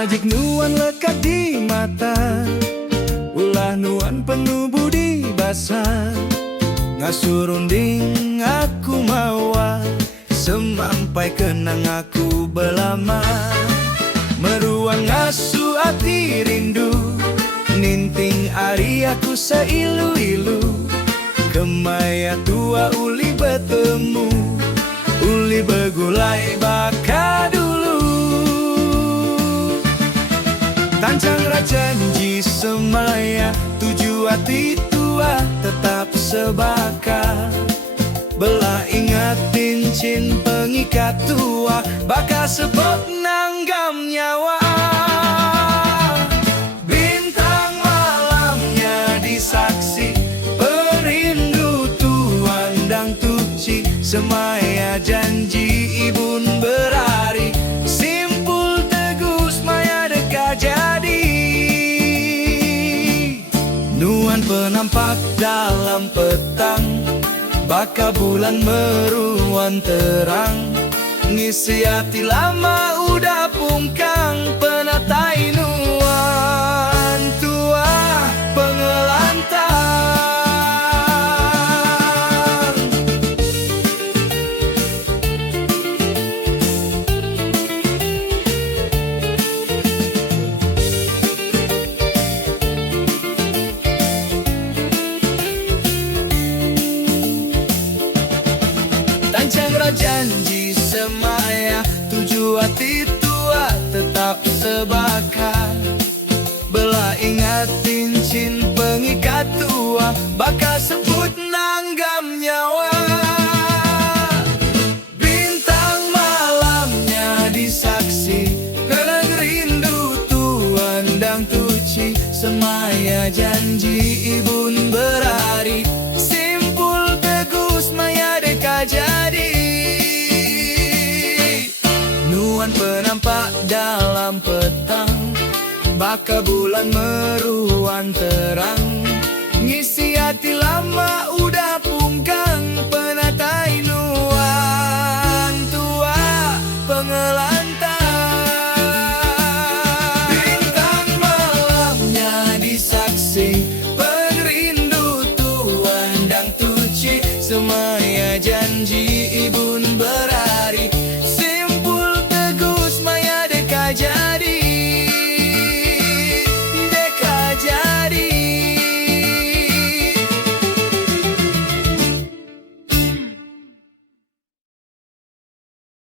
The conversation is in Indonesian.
Majik nuan lekat di mata, ulah nuan penuh budi basa. Ngasurunding aku mawa, semampai kenang aku belama. Meruang ngasu hati rindu, ninting ari aku seilu-ilu. Kemaya tua uli bertemu, uli begulai baka dulu. Tancang janji semaya, tuju hati tua tetap sebaka. Belah ingatin cin pengikat tua, baka sebut nanggam nyawa. Bintang malamnya disaksi, perindu tuan dang tuci. Semaya janji ibun berari, simpul tegus maya deka jadi. Nuan penampak dalam petang, baka bulan meruan terang. Ngisi hati lama udah pungkang, penatai nuan tua pengelantang. Tancang janji semaya, tuju hati tua tetap sebaka. Belah ingatin cin pengikat tua, baka sebut nanggam nyawa. Bintang malamnya disaksi, kenang rindu tuan dang tuci. Semaya janji ibun berari, simpul tegus maya deka jadi. Nuan penampak dalam petang, baka bulan meruan terang. Ngisi hati lama